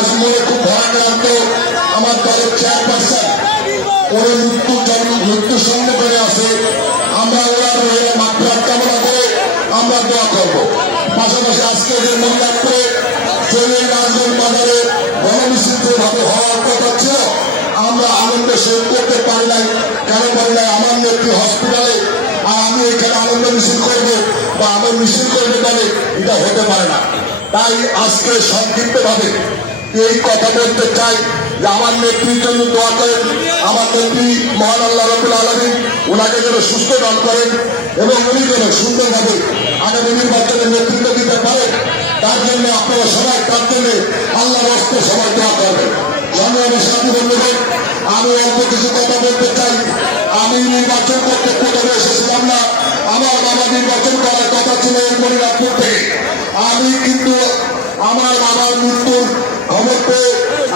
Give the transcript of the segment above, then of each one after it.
নাজমুলের খুব ভয়াক্রান্ত আমার দলের চেয়ারপারসন ওর মৃত্যুর সম্মুখে আছে। আমরা ওরা মাত্রার কামনা করে আমরা দোয়া করব। পাশাপাশি আজকে যে মহিলাপুরে ট্রেনের রাজগঞ্জ বাজারে গণমিছিলভাবে হওয়ার কথা ছিল, আমরা আনন্দ শেষ করতে পারি নাই। কেন পারি নাই? আমার নেত্রী হসপিটালে আর আমি এখানে আনন্দ মিছিল করবো বা আমার মিছিল করতে পারে, এটা হতে পারে না। তাই আজকে সংক্ষিপ্তভাবে এই কথা বলতে চাই যে আমার নেত্রীর জন্য দোয়া করেন। আমার নেত্রী মহান আল্লাহ রাব্বুল আলামিন ওনাকে যেন সুস্থ দান করেন এবং উনি যেন সুন্দরভাবে আগামী নির্বাচনে নেতৃত্ব দিতে পারেন। তার জন্য আপনারা সবাই তার জন্য আল্লাহর হস্তে সবাই দোয়া করবেন। সংগ্রামী সাথী বন্ধুগণ, আমি অল্প কিছু কথা বলতে চাই। আমি নির্বাচন করতে প্রথমে এসেছিলাম না, আমার বাবা নির্বাচন করার কথা ছিল এই মনিরামপুর থেকে। আমি কিন্তু আমার বাবার মৃত্যুর খবর পেয়ে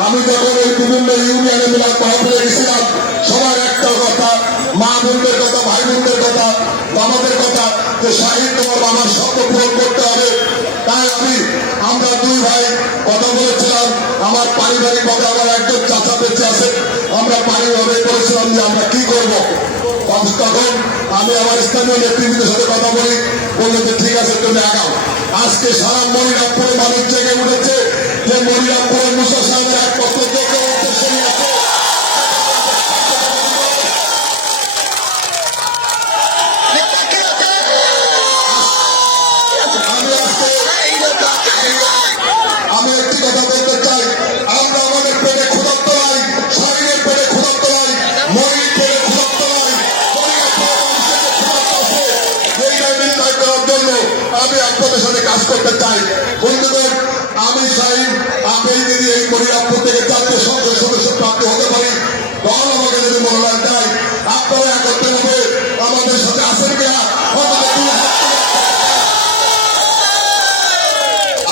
আমি যখন এই বিভিন্ন ইউনিয়নে মিলাদ মাহফিলে গেছিলাম, সবার একটা কথা, মা বোনদের কথা, ভাই বোনদের কথা, বাবাদের কথা, যে শাহিদ তোমার বাবার স্বপ্ন পূরণ করতে হবে। তাই আমরা দুই ভাই কথা বলেছিলাম। আমার পারিবারিকভাবে আমার একজন চাচা বেঁচে আছে, আমরা পারিবারিকভাবে বলেছিলাম যে আমরা কি করবো। তখন আমি আমার স্থানীয় নেতৃবৃন্দের সাথে কথা বলি, বললো যে ঠিক আছে তুমি আগাও। আজকে সারা মনিরামপুরে মানুষ জেগে উঠেছে যে মনিরামপুরের মুসা সাহেবের একমাত্র যোগ্য উদ্দেশ্য নিয়ে আছে। আমি একটি কথা বলতে চাই, আমরা আমাদের পেটে ক্ষুধার্ত নাই, শরীরের পেটে ক্ষুধার্ত নাই, মনের পেটে ক্ষুধার্ত নাই। এইটা নির্ণয় করার জন্য আমি আপনাদের সাথে কাজ করতে চাই। বন্ধুগণ, আমি শাহিদ আপনি যদি এই মনিরামপুর থেকে 4টে সংসদ সদস্য প্রাপ্ত হতে পারি, দল আমাকে যদি মনোনয়ন দেয়, আপনারা একত্রে হবে আমাদের সাথে আসেন কিনা?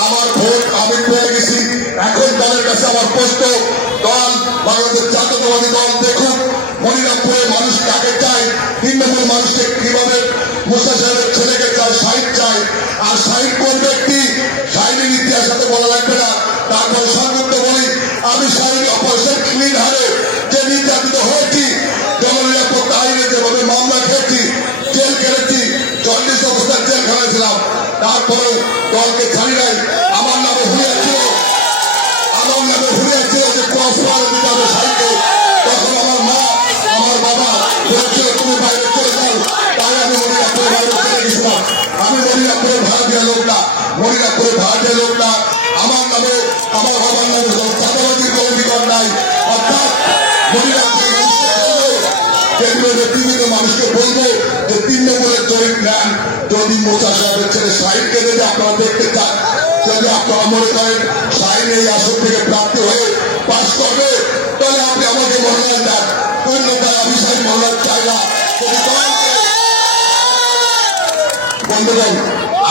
আমার ভোট আমি পেয়ে গেছি। এখন দলের কাছে আমার প্রশ্ন, দল বাংলাদেশ জাতীয়তাবাদী দল দেখুন মনিরামপুরের মানুষ কাকে চায়, 3 নম্বর মানুষকে কিভাবে মুসা সাহেবের ছেলেকে চায়, শাহিদ চায়। আর শাহিদ কোন ব্যক্তি, শাহিদের ইতিহাস সাথে বলা লাগবে না। তারপরে সংযুক্ত বলি, আমি শাহিদ অপারেশন ক্লিন হারে যে নির্যাতিত হয়েছি, জননিরাপত্তা আইনে যেভাবে মামলা খেয়েছি, জেল কেটেছি, 40 অবস্থার জেলখানায় ছিলাম, তারপরেও দলকে ছাড়ি নাই। আমার নামে হুড়িয়েছিল, যে ক্রস মারে দিতে হবে শাহিদকে। তখন আমার মা, আমার বাবা বলেছিল তুমি বাইরে চলে যাও। তাই আমি মনিরামপুরের বাইরে চলে গেছিলাম। আমি মনিরামপুরের ভাড়াটিয়া লোক না, মনিরামপুরের ভাড়াটিয়া লোক না। আমার নামে, আমার বাবার নামে চাঁদাবাজির কোনো অধিকার নাই। অর্থাৎ মনিরামপুরের বিভিন্ন মানুষকে বলবো যে 3 নম্বরের জরিপ নেন। যদি মোসা সাহেবের ছেলে শাহিদকে যদি আপনারা দেখতে চান, যদি আপনারা মনে করেন শাহিদ এই আসন থেকে প্রাপ্ত হয়ে পাশ করবে, তাহলে আপনি আমাকে মনোনয়ন দেন। অন্যথায় আমি শাহিদ মনোনয়ন চাই না। বন্ধুগণ,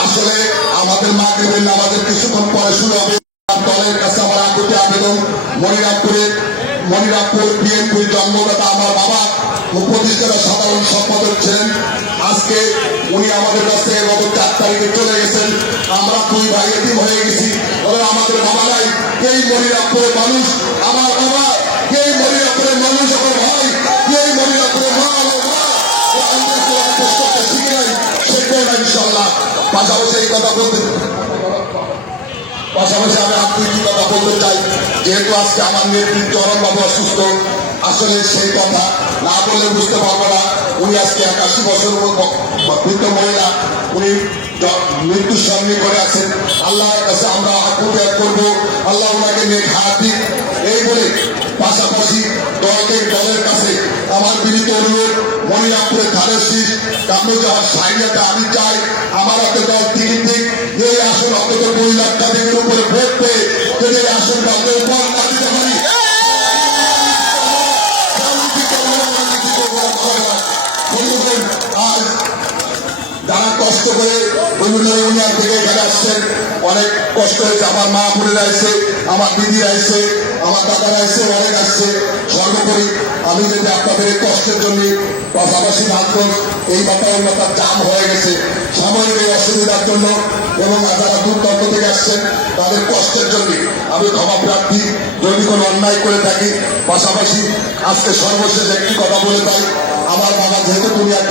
আসলে আমাদের মাগরিবের নামাজের কিছুক্ষণ পরে শুরু হবে। দলের কাছে আমার আকুতি আবেদন, মনিরামপুর বিএনপির জন্মদাতা আমার বাবা উপদেষ্টা সাধারণ সম্পাদক ছিলেন। আজকে উনি আমাদের কাছ থেকে গত 4 তারিখে চলে গেছেন। আমরা 2 ভাই এতিম হয়ে গেছি। আমাদের বাবা নাই। এই মনিরামপুরের মানুষ আমার বাবা, এই মনিরামপুরের মানুষ আমার ভাই, এই মনিরামপুরের মা আমার মা। শিখে নাই, শিখবে না ইনশাল্লাহ। পাশাপাশি এই কথা বলতে পাশাপাশি আমি আপনি কথা বলতে চাই, যেহেতু আজকে আমার নেত্রী চরমভাবে অসুস্থ, আসলে সেই কথা না বলে বুঝতে পারবো না। উনি আজকে 81 বছর বৃদ্ধ মহিলা, উনি মৃত্যুর সামনে করে আছেন। আল্লাহর কাছে আমরা আকুতি করবো, আল্লাহ ওনাকে নিয়ে হাত দিক এই বলে। পাশাপাশি দলের কাছে আমার বিনীত অনুরোধ, মনিরামপুরের ধানের শীষ কামরুজ্জামান শাহিদাকে আমি চাই আমার হাতে দল টিকিট দিক। এই আসন অন্তত 2 লাখ টাকার উপরে ভোট পেয়ে যদি এই আসনটা উপর না দিতে পারি, আর যারা কষ্ট করে বিভিন্ন ইউনিয়ন থেকে এখানে আসছেন, অনেক কষ্ট হয়েছে। আমার মা বোনেরা এসে, আমার দিদিরা এসে, আমার দাদারা এসে, অনেক আসছে। সর্বোপরি আমি যদি আপনাদের এই কষ্টের জন্য পাশাপাশি নাগর এই বাতায়নতার জাম হয়ে গেছে সাময়িক এই অসুবিধার জন্য এবং যারা দূর দূরান্ত থেকে আসছেন তাদের কষ্টের জন্য আমি ক্ষমা প্রার্থী যদি কোনো অন্যায় করে থাকি। পাশাপাশি আজকে সর্বশেষ একটি কথা বলে পাই, আমার বাবা যেহেতু দুনিয়ার